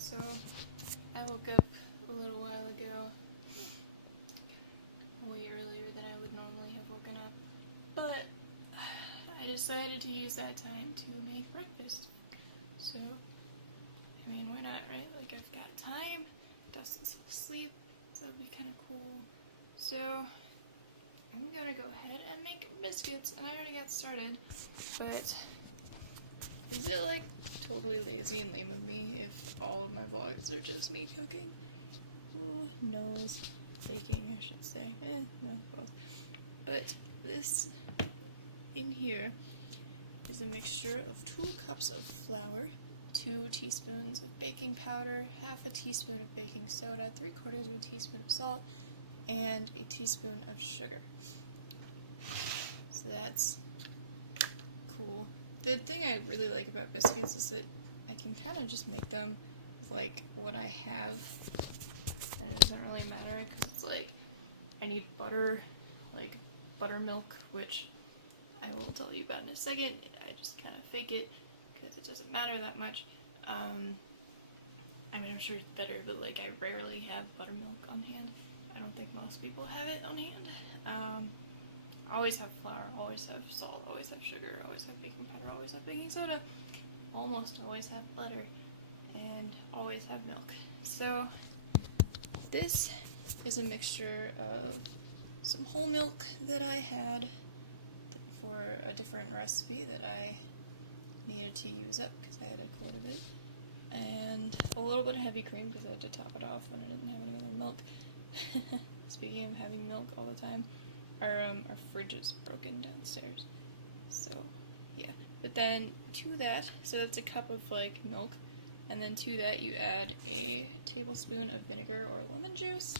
So, I woke up a little while ago, way earlier than I would normally have woken up, but I decided to use that time to make breakfast. So, I mean, why not, right? Like, I've got time, Dustin's asleep, so that'd be kind of cool. So, I'm gonna go ahead and make biscuits, and I already got started, but is it, like, totally lazy and lame of me if all of my vlogs are just me cooking? Who knows? Baking, I should say. No, both. But this in here is a mixture of 2 cups of flour, 2 teaspoons of baking powder, half a teaspoon of baking soda, 3/4 of a teaspoon of salt, and a teaspoon of sugar. So that's cool. The thing I really like about biscuits is that I can kind of just make them with, like, what I have. And it doesn't really matter because it's like, I need butter, like buttermilk, which I will tell you about in a second. I just kind of fake it because it doesn't matter that much. I mean, I'm sure it's better, but like, I rarely have buttermilk on hand. I don't think most people have it on hand. Always have flour, always have salt, always have sugar, always have baking powder, always have baking soda, almost always have butter, and always have milk. So this is a mixture of some whole milk that I had for a different recipe that I needed to use up because I had a quite a bit, and a little bit of heavy cream because I had to top it off when I didn't have any other milk. Speaking of having milk all the time, our fridge is broken downstairs, so yeah. But then to that, so that's a cup of like milk, and then to that you add a tablespoon of vinegar or lemon juice,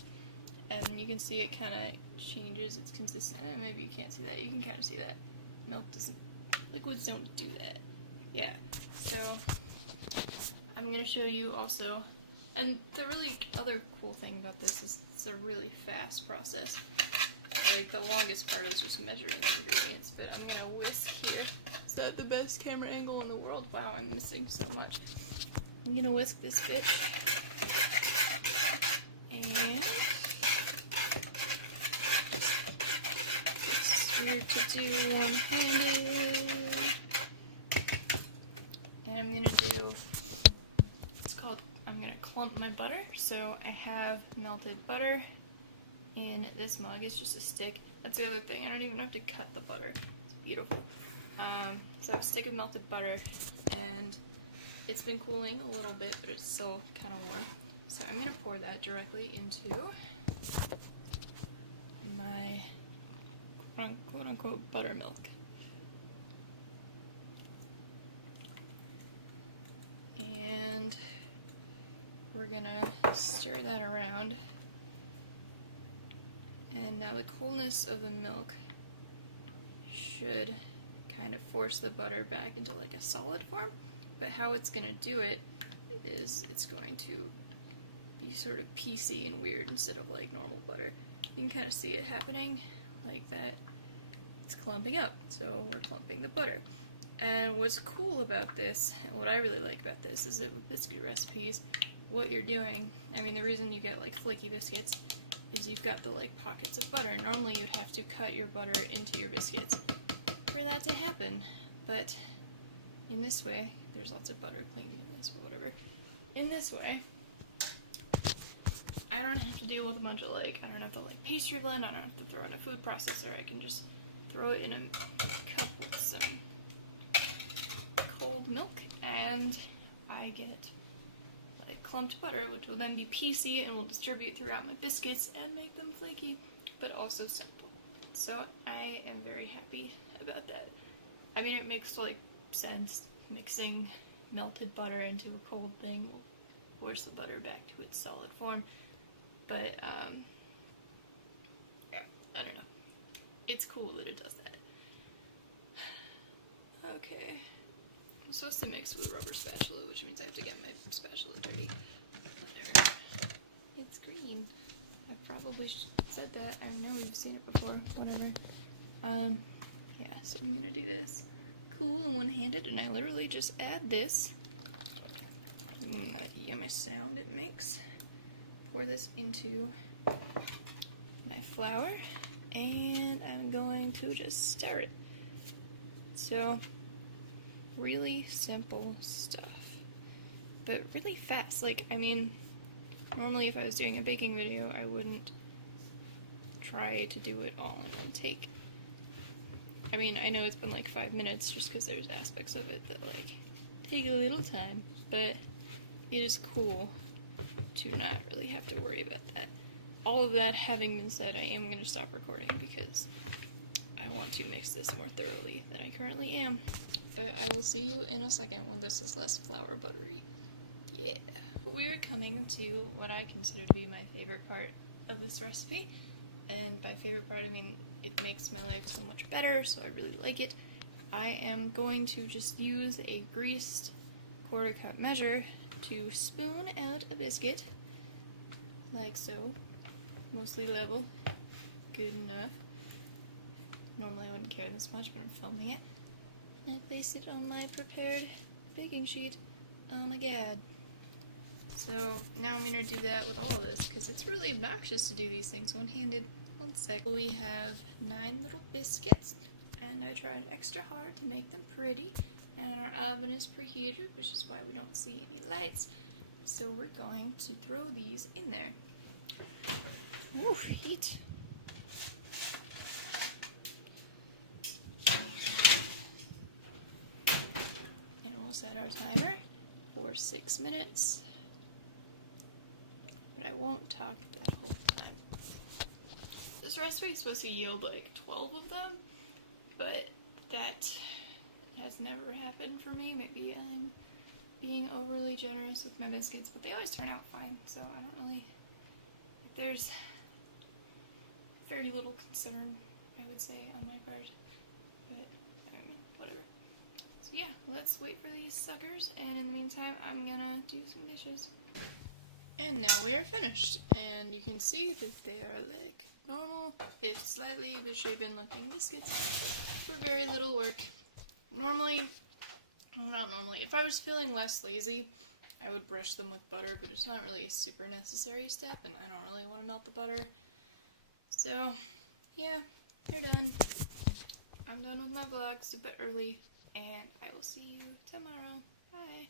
and you can see it kind of changes its consistency. Maybe you can't see that. You can kind of see that milk doesn't, liquids don't do that. Yeah. So I'm gonna show you also, and the really other cool thing about this is it's a really fast process. Like, the longest part is just measuring the ingredients, but I'm gonna whisk here. Is that the best camera angle in the world? Wow, I'm missing so much. I'm gonna whisk this bitch. And it's weird to do one-handed. And I'm gonna do, I'm gonna clump my butter. So I have melted butter in this mug. It's just a stick. That's the other thing. I don't even have to cut the butter. It's beautiful. So I have a stick of melted butter, and it's been cooling a little bit, but it's still kind of warm. So I'm gonna pour that directly into my quote-unquote buttermilk. And we're gonna stir that around. And now the coolness of the milk should kind of force the butter back into like a solid form. But how it's going to do it is it's going to be sort of piecey and weird instead of like normal butter. You can kind of see it happening like that. It's clumping up, so we're clumping the butter. And what's cool about this, and what I really like about this, is that with biscuit recipes, what you're doing, I mean, the reason you get like flaky biscuits is you've got the like pockets of butter. Normally you'd have to cut your butter into your biscuits for that to happen, but in this way, there's lots of butter clinging to this, but whatever. In this way, I don't have to deal with a bunch of like, I don't have to like pastry blend, I don't have to throw in a food processor, I can just throw it in a cup with some cold milk, and I get clumped butter, which will then be piecey and will distribute throughout my biscuits and make them flaky, but also simple. So I am very happy about that. I mean, it makes like sense. Mixing melted butter into a cold thing will force the butter back to its solid form, but yeah, I don't know. It's cool that it does that. Okay. I'm supposed to mix with a rubber spatula, which means I have to get my spatula dirty. Whatever. It's green. I probably said that. I know we've seen it before. Whatever. Yeah, so I'm gonna do this. Cool and one-handed, and I literally just add this. Yeah, my nice sound it makes. Pour this into my flour, and I'm going to just stir it. So, really simple stuff, but really fast. Like, I mean, normally if I was doing a baking video, I wouldn't try to do it all in one take. I mean, I know it's been like 5 minutes just because there's aspects of it that like take a little time, but it is cool to not really have to worry about that. All of that having been said, I am going to stop recording because I want to mix this more thoroughly than I currently am. But I will see you in a second when this is less flour buttery. Yeah. We're coming to what I consider to be my favorite part of this recipe. And by favorite part, I mean it makes my life so much better, so I really like it. I am going to just use a greased quarter cup measure to spoon out a biscuit, like so, mostly level, good enough. Normally I wouldn't care this much, but I'm filming it. And I place it on my prepared baking sheet. Oh my god. So now I'm going to do that with all of this, because it's really obnoxious to do these things one-handed. One sec. We have 9 little biscuits, and I tried extra hard to make them pretty, and our oven is preheated, which is why we don't see any lights. So we're going to throw these in there. Ooh, heat. And we'll set our timer for 6 minutes. But I won't talk that whole time. This recipe is supposed to yield like 12 of them, but that has never happened for me. Maybe I'm being overly generous with my biscuits, but they always turn out fine, so I don't really, like, there's very little concern, I would say, on my part, but I mean, whatever. So yeah, let's wait for these suckers, and in the meantime, I'm gonna do some dishes. And now we are finished, and you can see that they are like normal, if slightly misshapen looking biscuits for very little work. Normally, well, not normally, if I was feeling less lazy, I would brush them with butter, but it's not really a super necessary step, and I don't really want to melt the butter. So, yeah, they're done. I'm done with my vlog, it's a bit early, and I will see you tomorrow. Bye!